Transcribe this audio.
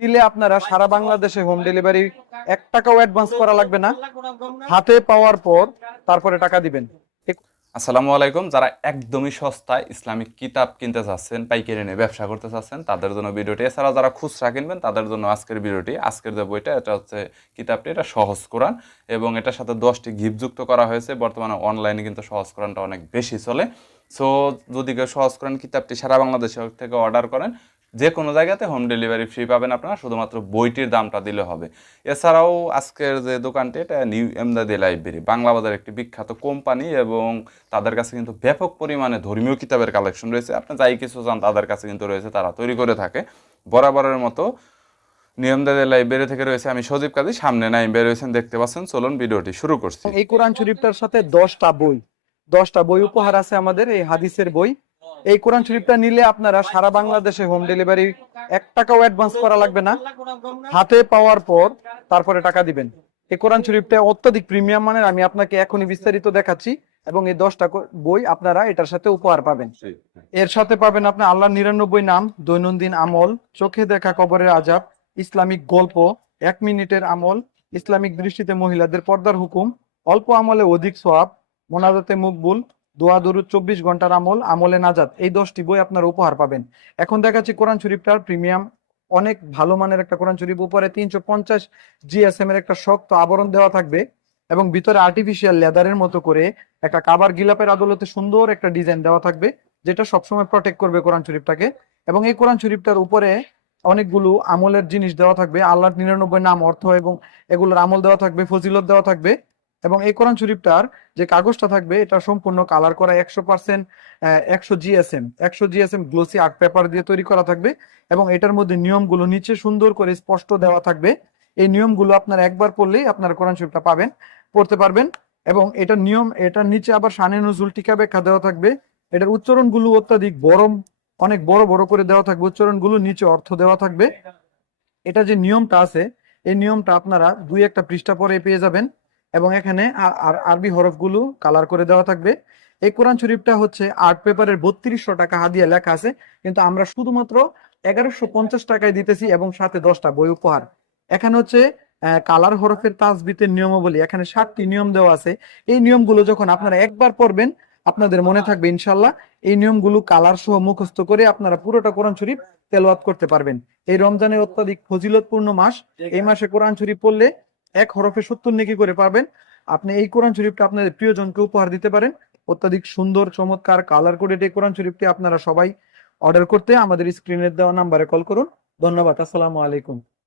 নিলে আপনারা সারা বাংলাদেশে হোম ডেলিভারি এক টাকাও অ্যাডভান্স করা লাগবে না। হাতে পাওয়ার পর তারপরে টাকা দিবেন। আসসালামু আলাইকুম। যারা একদমই সস্তায় ইসলামিক কিতাব কিনতে চাচ্ছেন, পাইকারি নিয়ে ব্যবসা করতে চাচ্ছেন, তাদের জন্য ভিডিওটি। এছাড়া যারা খুচরা কিনবেন, তাদের জন্য আজকের ভিডিওটি, আজকের যে বইটা, এটা হচ্ছে কিতাবটি, এটা সহজ কোরআন এবং এটার সাথে দশটি গিফট যুক্ত করা হয়েছে। বর্তমানে অনলাইনে কিন্তু সহজ কোরআনটা অনেক বেশি চলে। সো যদি কেউ সহজ কোরআন কিতাবটি সারা বাংলাদেশ থেকে অর্ডার করেন যে কোনো জায়গাতে হোম ডেলিভারি ফ্রি পাবেন আপনারা, শুধুমাত্র বইটির দামটা দিলে হবে। এছাড়াও আজকের যে দোকানটি, এটা নিউ এমদাদি লাইব্রেরি বাংলা বাজার একটি বিখ্যাত কোম্পানি এবং তাদের কাছে কিন্তু ব্যাপক পরিমাণে ধর্মীয় কিতাবের কালেকশন রয়েছে। আপনি যাই কিছু চান, তাদের কাছে কিন্তু রয়েছে, তারা তৈরি করে থাকে। বরাবরের মতো নিয়মদাদি লাইব্রেরি থেকে রয়েছে আমি সজীব কাজী সামনে নাই বের দেখতে পাচ্ছেন। চলুন ভিডিওটি শুরু করছি। এই কোরআন শরীফটার সাথে দশটা বই দশটা বই উপহার আছে আমাদের, এই হাদিসের বই। এই কোরআন শরীফটা নিলে আপনারা সারা বাংলাদেশে হোম ডেলিভারি এক টাকাও অ্যাডভান্স করা লাগবে না। হাতে পাওয়ার পর তারপরে টাকা দিবেন। এই কোরআন শরীফটা অত্যাধিক প্রিমিয়াম মানের আমি আপনাকে এখনই বিস্তারিত দেখাচ্ছি এবং এই দশটা বই আপনারা এটার সাথে উপহার পাবেন। এর সাথে পাবেন আপনি আল্লাহ নিরানব্বই নাম দৈনন্দিন আমল চোখে দেখা কবরের আজাব ইসলামিক গল্প এক মিনিটের আমল ইসলামিক দৃষ্টিতে মহিলাদের পর্দার হুকুম অল্প আমলে অধিক সোয়াব মোনাজাতে মুকবুল দোয়া, দরুদ, চব্বিশ ঘণ্টার আমল, আমলে নাজাত, এই দশটি বই আপনারা উপহার পাবেন। এখন দেখাচ্ছি কোরআন শরীফটার প্রিমিয়াম, অনেক ভালো মানের একটা কোরআন শরীফ, উপরে তিনশো পঞ্চাশ জিএসএম এর একটা শক্ত আবরণ দেওয়া থাকবে এবং ভিতরে আর্টিফিশিয়াল লেদারের মতো করে একটা কাবার গিলাপের আদলতে সুন্দর একটা ডিজাইন দেওয়া থাকবে, যেটা সবসময় প্রটেক্ট করবে কোরআন শরীফটাকে। এবং এই কোরআন শরীফটার উপরে অনেকগুলো আমলের জিনিস দেওয়া থাকবে, আল্লাহর নিরানব্বই নাম অর্থ এবং এগুলোর আমল দেওয়া থাকবে, ফজিলত দেওয়া থাকবে। এবং এই কোরআন শরীফটার যে কাগজটা থাকবে, এটা সম্পূর্ণ কালার করা একশো পার্সেন্ট একশো জিএসএম একশো জিএসএম গ্লোসি আর্ট পেপার দিয়ে তৈরি করা থাকবে এবং এটার মধ্যে নিয়মগুলো নিচে সুন্দর করে স্পষ্ট দেওয়া থাকবে। এই নিয়মগুলো আপনার একবার পড়লেই আপনার কোরআন শরীফটা পাবেন, পড়তে পারবেন এবং এটার নিয়ম এটার নিচে আবার সানে নজুল টিকা ব্যাখ্যা দেওয়া থাকবে। এটার উচ্চারণগুলো অত্যাধিক বড় অনেক বড় বড় করে দেওয়া থাকবে, উচ্চারণগুলো নিচে অর্থ দেওয়া থাকবে। এটা যে নিয়মটা আছে, এই নিয়মটা আপনারা দুই একটা পৃষ্ঠা পরে পেয়ে যাবেন। এবং এখানে আরবি হরফগুলো কালার করে দেওয়া থাকবে। এই কোরআন শরীফটা হচ্ছে আর্ট পেপারের বত্রিশশো টাকা হাদিয়া লেখা আছে, কিন্তু আমরা শুধুমাত্র এগারোশো পঞ্চাশ টাকায় দিতেছি এবং সাথে দশটা বই উপহার। এখানে হচ্ছে কালার হরফের তাজবিতের নিয়মাবলী। এখানে সাতটি নিয়ম দেওয়া আছে। এই নিয়মগুলো যখন আপনারা একবার পড়বেন, আপনাদের মনে থাকবে ইনশাল্লাহ এই নিয়মগুলো কালার সহ মুখস্থ করে আপনারা পুরোটা কোরআন শরীফ তেলাওয়াত করতে পারবেন। এই রমজানের অত্যাধিক ফজিলতপূর্ণ মাস, এই মাসে কোরআন শরীফ পড়লে এক হরফে সত্তর নেকি করে পাবেন। আপনি এই কোরআন শরীফটা আপনাদের প্রিয়জনকে উপহার দিতে পারেন। অত্যাধিক সুন্দর, চমৎকার কালার কোডেড এই কোরআন শরীফটি আপনারা সবাই অর্ডার করতে আমাদের স্ক্রিনের দেওয়া নাম্বারে কল করুন। ধন্যবাদ, আসসালামু আলাইকুম।